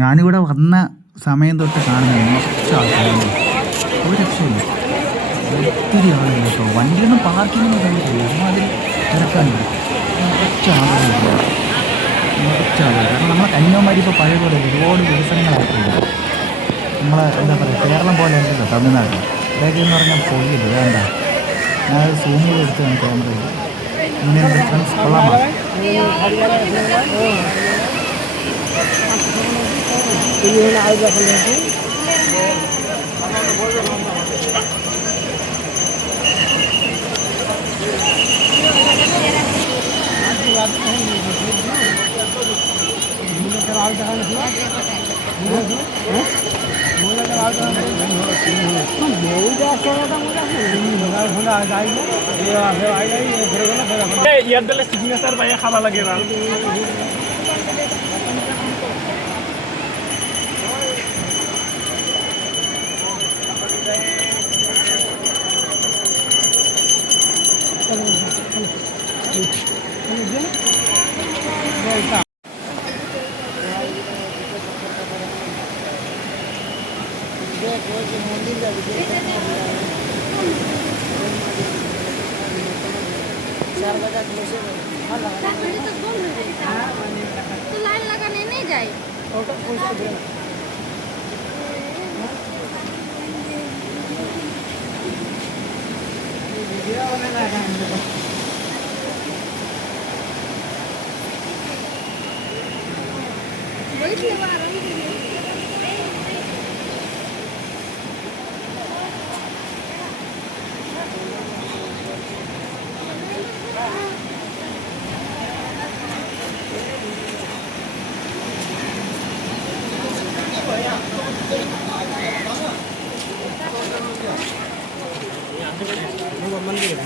ഞാനിവിടെ വന്ന സമയം തൊട്ട് കാണുന്നത് കുറച്ച് ആൾക്കാരാണ്. ഒരു രക്ഷയില്ല, ഒത്തിരി ആളുകൾ കേട്ടോ. വണ്ടിയൊന്നും പാർക്കിങ്ങൊന്നും കഴിയില്ല, അമ്മാതിരി തിരക്കാണ്. കുറച്ച് ആളുകളില്ല, കുറച്ച് ആളുകൾ. കാരണം നമ്മളെ കന്യാകുമാരി ഇപ്പോൾ പഴയ പോലെ ഒരുപാട് വികസനങ്ങളായിട്ടില്ല. നമ്മളെ എന്താ പറയുക, കേരളം പോലെ അല്ലല്ലോ തമിഴ്നാട്. ഇവിടെയൊക്കെ എന്ന് പറഞ്ഞാൽ പൊളിയില്ല, വേണ്ട. ഞാനത് സൂം ചെയ്ത് എടുത്തതാണ് ക്യാമറയിൽ. ഇങ്ങനെയുള്ള ഫ്രണ്ട്സ് കൊള്ളാമോ? সিগনেচার পাইয়া খাবা লাগে না। तो लाइन लगाने नहीं जाए।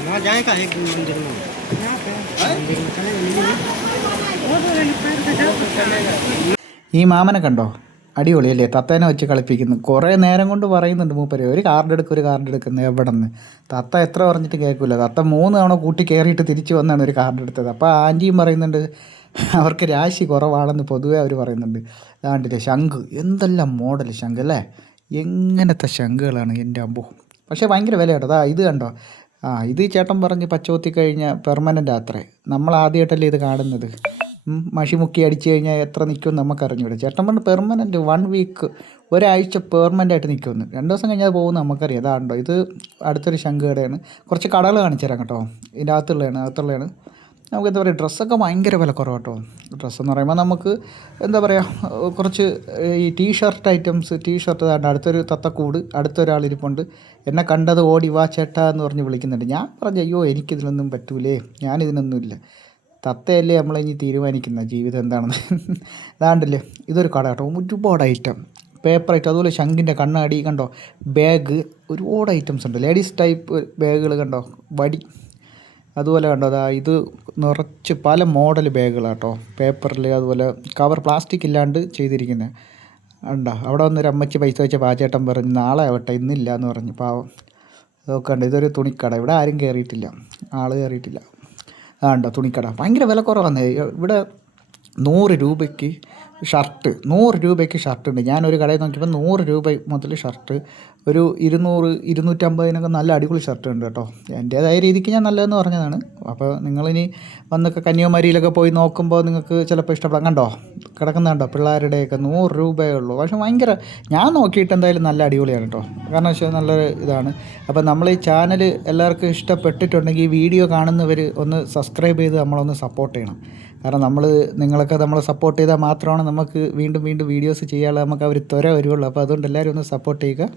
वहाँ जाए का एक मंदिर में ഈ മാമനെ കണ്ടോ? അടിപൊളിയല്ലേ? തത്തേനെ വെച്ച് കളിപ്പിക്കുന്നു. കുറേ നേരം കൊണ്ട് പറയുന്നുണ്ട് മൂപ്പര്, ഒരു കാർഡ് എടുക്കും, ഒരു കാർഡ് എടുക്കുന്നത്. എവിടെ നിന്ന് തത്ത എത്ര പറഞ്ഞിട്ട് കേൾക്കില്ല. തത്ത 3 തവണ കൂട്ടി കയറിയിട്ട് തിരിച്ച് വന്നാണ് ഒരു കാർഡ് എടുത്തത്. അപ്പോൾ ആൻറ്റിയും പറയുന്നുണ്ട് അവർക്ക് രാശി കുറവാണെന്ന് പൊതുവേ അവർ പറയുന്നുണ്ട്. അതാണ്ടില്ലേ ശംഖ്, എന്തെല്ലാം മോഡൽ ശംഖ് അല്ലേ? എങ്ങനത്തെ ശംഖുകളാണ് എൻ്റെ അമ്പോ! പക്ഷേ ഭയങ്കര വില കേട്ടോ. അതാ ഇത് കണ്ടോ? ഇത് ചേട്ടൻ പറഞ്ഞ് പച്ചകുത്തി കഴിഞ്ഞാൽ പെർമനൻ്റ് അത്രേ. നമ്മൾ ആദ്യമായിട്ടല്ലേ ഇത് കാണുന്നത്. മഷി മുക്കി അടിച്ചു കഴിഞ്ഞാൽ എത്ര നിൽക്കുമെന്ന് നമുക്കറിഞ്ഞൂടെ. ചേട്ടൻ പറഞ്ഞ് പെർമനൻറ്റ് 1 വീക്ക്, ഒരാഴ്ച പെർമനൻ്റ് ആയിട്ട് നിൽക്കുമെന്ന്. 2 ദിവസം കഴിഞ്ഞാൽ പോകുമെന്ന് നമുക്കറിയാം. അതാണ്ടോ ഇത് അടുത്തൊരു ശംഖ് കടയാണ്. കുറച്ച് കടകൾ കാണിച്ചു തരാം കേട്ടോ. ഇതിൻ്റെ അകത്തുള്ളതാണ്. നമുക്ക് എന്താ പറയുക, ഡ്രസ്സൊക്കെ ഭയങ്കര വില കുറവ് കേട്ടോ. ഡ്രസ്സെന്ന് പറയുമ്പോൾ നമുക്ക് എന്താ പറയുക, കുറച്ച് ഈ ടീഷർട്ട് ഐറ്റംസ്, ടീഷർട്ട് താണ്ട് അടുത്തൊരു തത്തക്കൂട്, അടുത്തൊരാളിരിപ്പുണ്ട്. എന്നെ കണ്ടത് ഓടി വാ ചേട്ടാ എന്ന് പറഞ്ഞ് വിളിക്കുന്നുണ്ട്. ഞാൻ പറഞ്ഞു അയ്യോ എനിക്കിതിലൊന്നും പറ്റൂലേ, ഞാനിതിനൊന്നുമില്ല. തത്തയല്ലേ നമ്മളിനി തീരുമാനിക്കുന്ന ജീവിതം എന്താണെന്ന്. അതാണ്ടല്ലേ ഇതൊരു കട കേട്ടോ. ഒരുപാട് ഐറ്റം, പേപ്പർ ഐറ്റം, അതുപോലെ ശംഖിൻ്റെ കണ്ണാടി കണ്ടോ, ബാഗ്, ഒരുപാട് ഐറ്റംസ് ഉണ്ട്. ലേഡീസ് ടൈപ്പ് ബാഗുകൾ കണ്ടോ, വടി, അതുപോലെ കണ്ടോ അതാ ഇത് നിറച്ച് പല മോഡൽ ബാഗുകളാണ് കേട്ടോ. പേപ്പറിൽ അതുപോലെ കവർ, പ്ലാസ്റ്റിക് ഇല്ലാണ്ട് ചെയ്തിരിക്കുന്നത് ഉണ്ടോ. അവിടെ വന്നൊരു അമ്മച്ചി പൈസ വെച്ച പാചേട്ടൻ പറഞ്ഞ് നാളെ ആവട്ടെ ഇന്നില്ല എന്ന് പറഞ്ഞു. പാവം ഇതൊക്കെ ഉണ്ട്. ഇതൊരു തുണിക്കട, ഇവിടെ ആരും കയറിയിട്ടില്ല, ആൾ കയറിയിട്ടില്ല. അതുണ്ടോ തുണിക്കട, ഭയങ്കര വില കുറവാണ് ഇവിടെ. 100 രൂപയ്ക്ക് ഷർട്ട്, 100 രൂപയ്ക്ക് ഷർട്ട് ഉണ്ട്. ഞാനൊരു കടയിൽ നോക്കിയപ്പോൾ 100 രൂപ മുതൽ ഷർട്ട്, ഒരു 200, 250 നല്ല അടിപൊളി ഷർട്ട് ഉണ്ട് കേട്ടോ. എൻ്റേതായ രീതിക്ക് ഞാൻ നല്ലതെന്ന് പറഞ്ഞതാണ്. അപ്പോൾ നിങ്ങളിനി വന്നൊക്കെ കന്യാകുമാരിയിലൊക്കെ പോയി നോക്കുമ്പോൾ നിങ്ങൾക്ക് ചിലപ്പോൾ ഇഷ്ടപ്പെടാം. കണ്ടോ കിടക്കുന്നുണ്ടോ പിള്ളേരുടെയൊക്കെ 100 രൂപയേ ഉള്ളൂ. പക്ഷേ ഭയങ്കര, ഞാൻ നോക്കിയിട്ട് എന്തായാലും നല്ല അടിപൊളിയാണ് കേട്ടോ. കാരണം വെച്ചാൽ നല്ലൊരു ഇതാണ്. അപ്പോൾ നമ്മൾ ഈ ചാനൽ എല്ലാവർക്കും ഇഷ്ടപ്പെട്ടിട്ടുണ്ടെങ്കിൽ ഈ വീഡിയോ കാണുന്നവർ ഒന്ന് സബ്സ്ക്രൈബ് ചെയ്ത് നമ്മളൊന്ന് സപ്പോർട്ട് ചെയ്യണം. കാരണം നിങ്ങളൊക്കെ നമ്മളെ സപ്പോർട്ട് ചെയ്താൽ മാത്രമാണ് നമുക്ക് വീണ്ടും വീഡിയോസ് ചെയ്യാനുള്ള നമുക്ക് ത്വര വരുള്ളൂ. അപ്പോൾ അതുകൊണ്ട് എല്ലാവരും ഒന്ന് സപ്പോർട്ട് ചെയ്യുക.